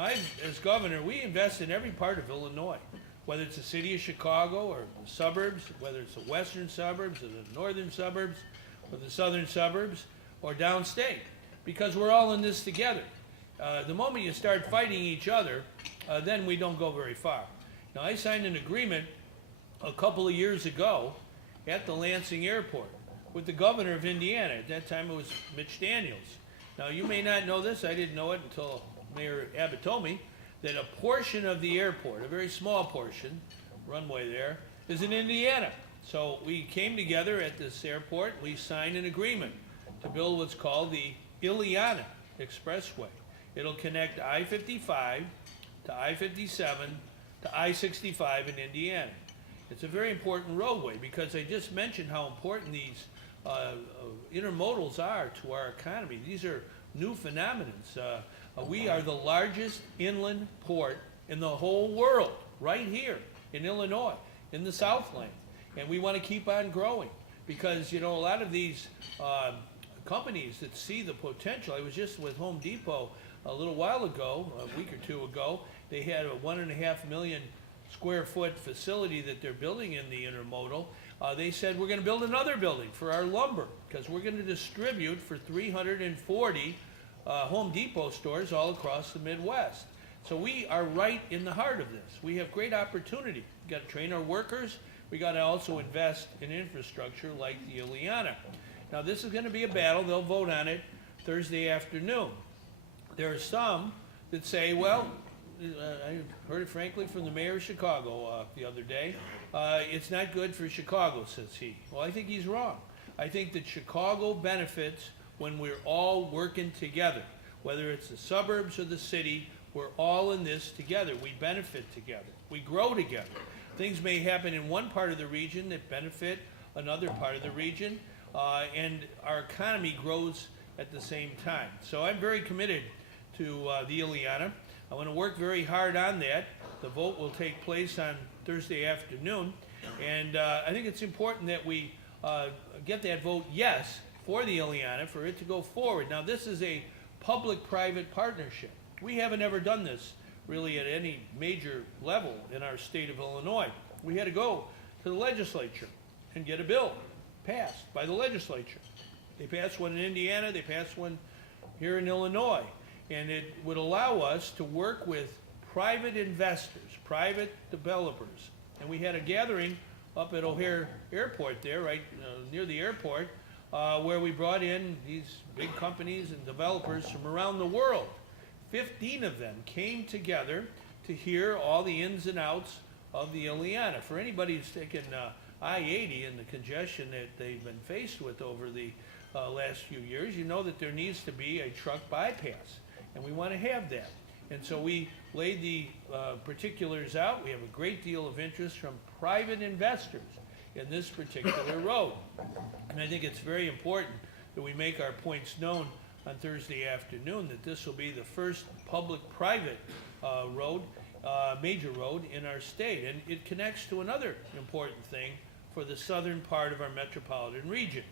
Now, as governor, we invest in every part of Illinois, whether it's the city of Chicago or the suburbs, whether it's the western suburbs or the northern suburbs or the southern suburbs or downstate, because we're all in this together. The moment you start fighting each other, then we don't go very far. Now, I signed an agreement a couple of years ago at the Lansing airport with the governor of Indiana. At that time, it was Mitch Daniels. Now, you may not know this. I didn't know it until Mayor Abbott told me that a portion of the airport, a very small portion, runway there, is in Indiana. So we came together at this airport. We signed an agreement to build what's called the Illiana Expressway. It'll connect I-55 to I-57 to I-65 in Indiana. It's a very important roadway because I just mentioned how important these intermodals are to our economy. These are new phenomenons. We are the largest inland port in the whole world, right here in Illinois, in the Southland. And we want to keep on growing because, you know, a lot of these companies that see the potential. I was just with Home Depot a little while ago, a week or two ago. They had a 1.5 million square foot facility that they're building in the intermodal. They said, we're going to build another building for our lumber because we're going to distribute for 340 Home Depot stores all across the Midwest. So we are right in the heart of this. We have great opportunity. We've got to train our workers. We got to also invest in infrastructure like the Illiana. Now, this is going to be a battle. They'll vote on it Thursday afternoon. There are some that say, well, I heard it frankly from the mayor of Chicago the other day. It's not good for Chicago, says he. Well, I think he's wrong. I think that Chicago benefits when we're all working together. Whether it's the suburbs or the city, we're all in this together. We benefit together. We grow together. Things may happen in one part of the region that benefit another part of the region, and our economy grows at the same time. So I'm very committed to the Illiana. I want to work very hard on that. The vote will take place on Thursday afternoon, and I think it's important that we get that vote yes for the Illiana, for it to go forward. Now, this is a public-private partnership. We haven't ever done this really at any major level in our state of Illinois. We had to go to the legislature and get a bill passed by the legislature. They passed one in Indiana, they passed one here in Illinois, and it would allow us to work with private investors, private developers. And we had a gathering up at O'Hare Airport there, right near the airport, where we brought in these big companies and developers from around the world. 15 of them came together to hear all the ins and outs of the Illiana. For anybody who's taken I-80 and the congestion that they've been faced with over the last few years, you know that there needs to be a truck bypass, and we want to have that. And so we laid the particulars out. We have a great deal of interest from private investors in this particular road. And I think it's very important that we make our points known on Thursday afternoon, that this will be the first public-private road, major road in our state. And it connects to another important thing for the southern part of our metropolitan region.